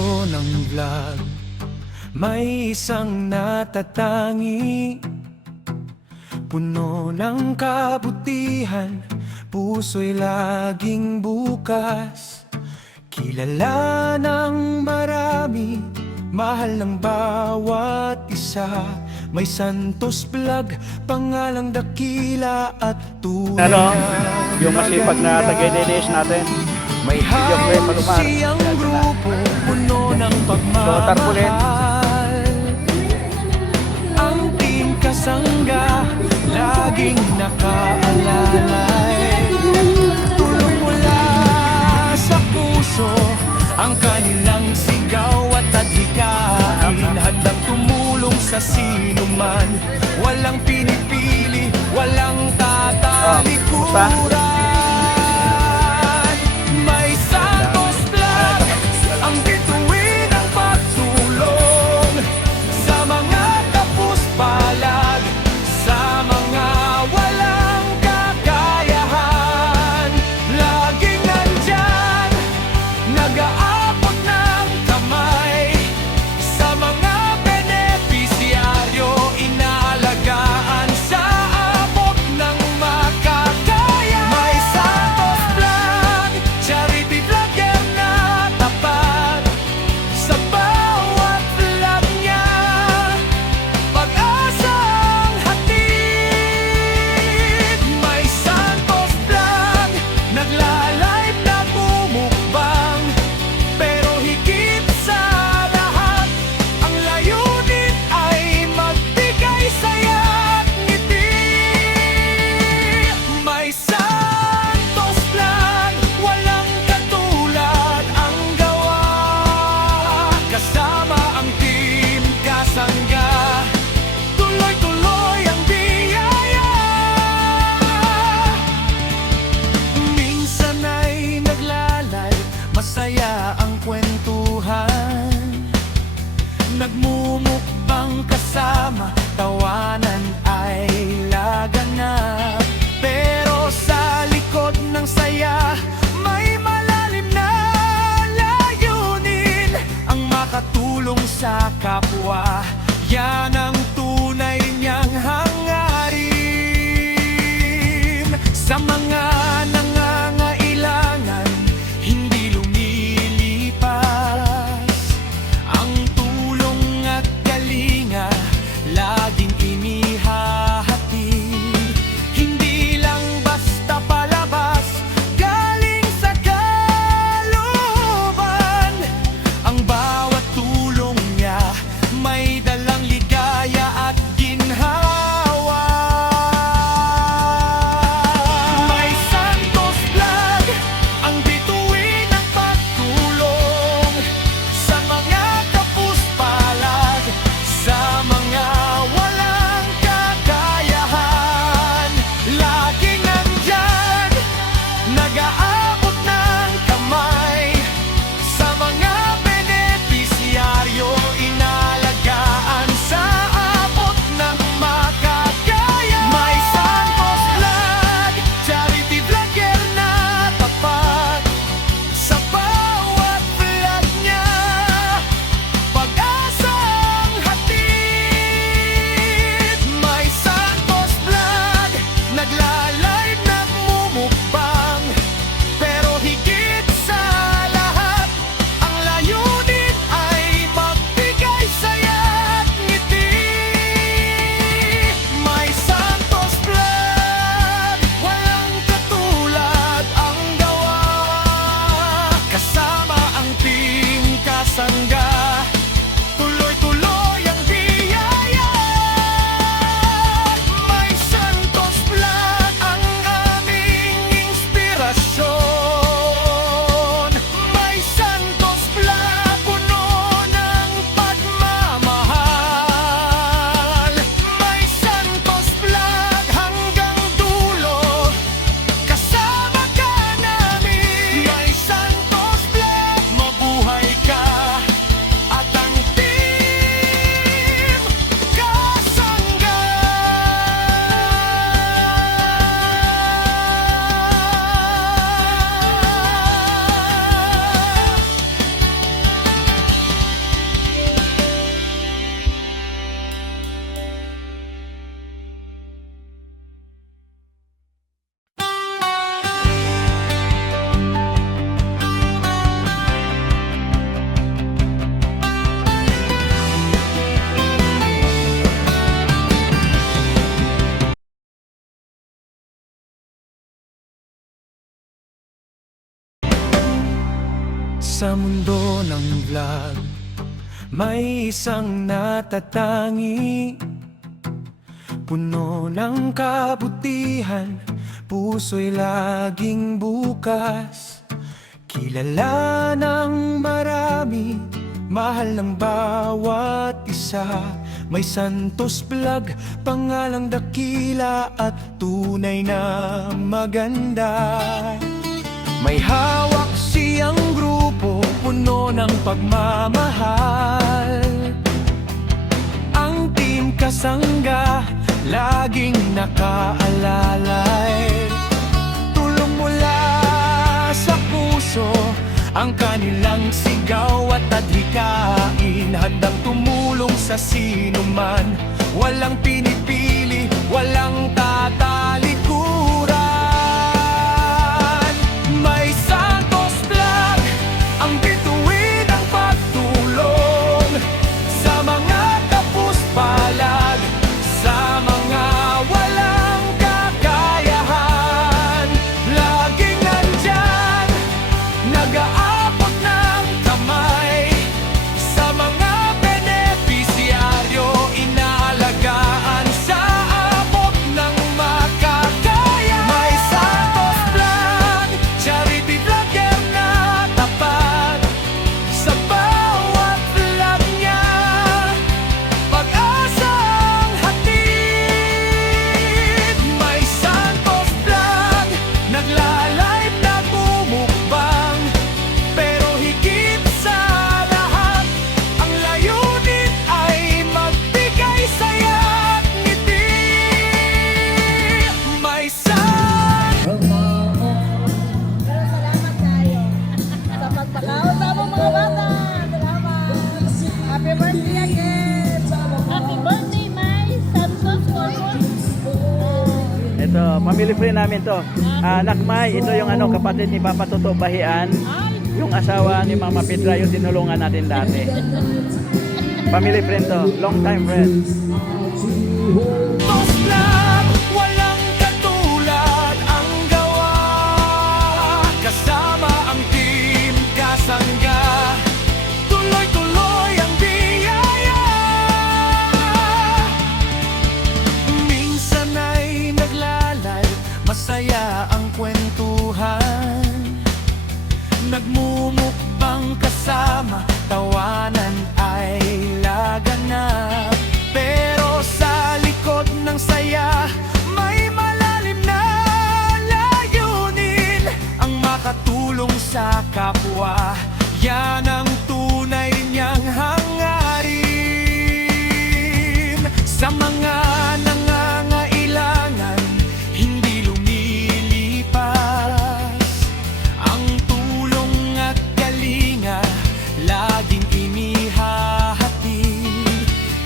dulo ng vlog, may isang natatangi, puno ng kabutihan, puso'y laging bukas. Kilala ng marami, mahal ng bawat isa. May Santos Vlog, pangalang dakila at tunay. Yung masipag na tagay-linis natin. May hawak siyang grupo, puno ng pagmamahal. Ang team kasangga, laging nakaalalay. Tulong mula sa puso, ang kanilang sigaw at adhikain. Handang tumulong sa sinuman, walang pinipili, walang tatalikuran. May Santos Vlog, ang bituin ng pagtulong sa mga kapus-palag, sa mga walang kakayahan. Laging nandyan, nag-aabot ng kamay, sa mga benepisyaryo, inaalagaan sa abot ng makakaya. May Santos Vlog, charity vlogger na tapat, sa bawat vlog niya, pag-asang hatid. May Santos Vlog, nagla-live, nagmumukbang, pero higit sa lahat, ang layunin ay magbigay saya at ngiti. May Santos Vlog, walang katulad ang gawa, kasama ang team kasangga, tuloy-tuloy ang biyaya. Minsan ay naglalay, masaya ang kwentuhan, nagmumukbang kasama, tawanan ay laganap. Pero sa likod ng saya, may malalim na layunin, ang makatulong sa kapwa. Yan ang tunay niyang hangarin. Sa mga nangangailangan, hindi lumilipas, ang tulong at galinga, laging inihahatid. Hindi lang basta palabas, galing sa kalooban. Ang bawat tulong niya, may dalang ligaya at ginhawa. May Santos Vlog, ang bituin ng pagtulong sa mga kapus-palag, sa mga walang kakayahan. Laging nandyan, nag-aabot ng kamay, sa mga benepisyaryo, inaalagaan sa abot ng makakaya. May Santos Vlog, charity vlogger na tapat, sa bawat vlog niya, pag-asang hatid. May Santos Vlog, nagla-live, nagmumukbang, pero higit sa lahat, ang layunin ay magbigay saya at ngiti. May Santos Vlog, walang katulad ang gawa, kasama ang team kasangga, tuloy-tuloy ang biyaya. May Santos Vlog, ang aming inspirasyon. May Santos Vlog, puno ng pagmamahal. May Santos Vlog, hanggang dulo, kasama ka namin. May Santos Vlog, mabuhay ka Sa mundo ng vlog, may isang natatangi, puno ng kabutihan, puso'y laging bukas. Kilala ng marami, mahal ng bawat isa. May Santos Vlog, pangalang dakila at tunay na maganda. May hawak siyang grupo, puno ng pagmamahal. Ang Team Kasangga, laging nakaalalay. Tulong mula sa puso, ang kanilang sigaw at adhikain. Handang tumulong sa sinuman, walang pinipili, walang tatalikuran. May Santos Vlog, ang bituin ng pagtulong sa mga kapus-palad, sa mga walang kakayahan. Laging nandyan, nag-aabot ng kamay, sa mga benepisyaryo, inaalagaan sa abot ng makakaya. May Santos Vlog, charity vlogger na tapat, sa bawat vlog niya, pag-asang hatid. May Santos Vlog, nagla-live, nagmumukbang, pero higit sa lahat, ang layunin ay magbigay saya at ngiti. May Salamat tayo sa pagpakausap mo mga bata. Salamat. Happy birthday again. Happy birthday, my Santos Corpus. Ito, family friend namin to. Nakmay, ito yung kapatid ni Papa Toto Bahian. Yung asawa ni Mama Pedra, yung tinulungan natin dati. Family friend to, long time friend. Santos Vlog, walang katulad ang gawa. Kasama ang Team Kasangga, tuloy-tuloy ang biyaya. Minsan ay naglalay, masaya ang kwentuhan. Nagmumukbang kasama, tawanan ay laganap. Pero sa likod ng saya, may malalim na layunin. Ang makatulong sa kapwa, yan ang tunay niyang hangarin. Sa mga nangangailangan, hindi lumilipas. Ang tulong at kalinga, laging inihahatid.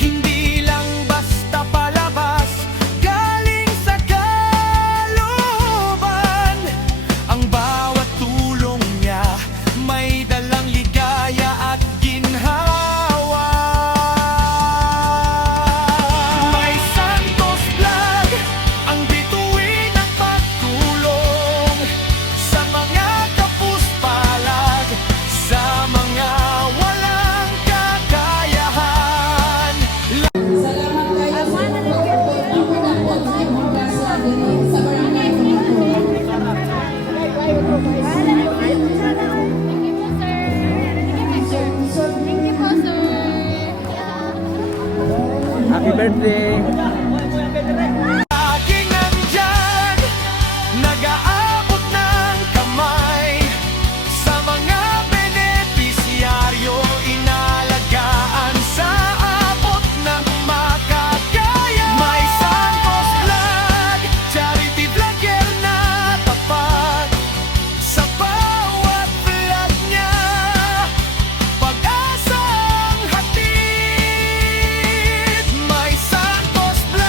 Hindi lang basta palabas, galing sa kalooban. Ang bawat tulong niya, may dalang ligaya at ginhawa. May Santos Vlog, ang bituin ng pagtulong sa mga kapus-palad, sa mga walang kakayahan. Happy birthday! Laging nandyan, nag-aabot ng kamay, sa mga benepisyaryo, inaalagaan sa abot ng makakaya. May Santos Vlog, charity vlogger na tapat, sa bawat vlog niya, pag-asang hatid. May Santos Vlog,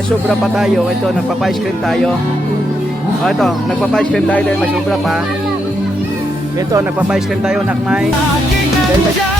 Sobra pa tayo. Ito, nagpapa-ice cream tayo. Ito, nagpapa-ice cream tayo dahil may sobra pa. Ito, nagpapa-ice cream tayo, Nakmay. Aking Dahil may nandyan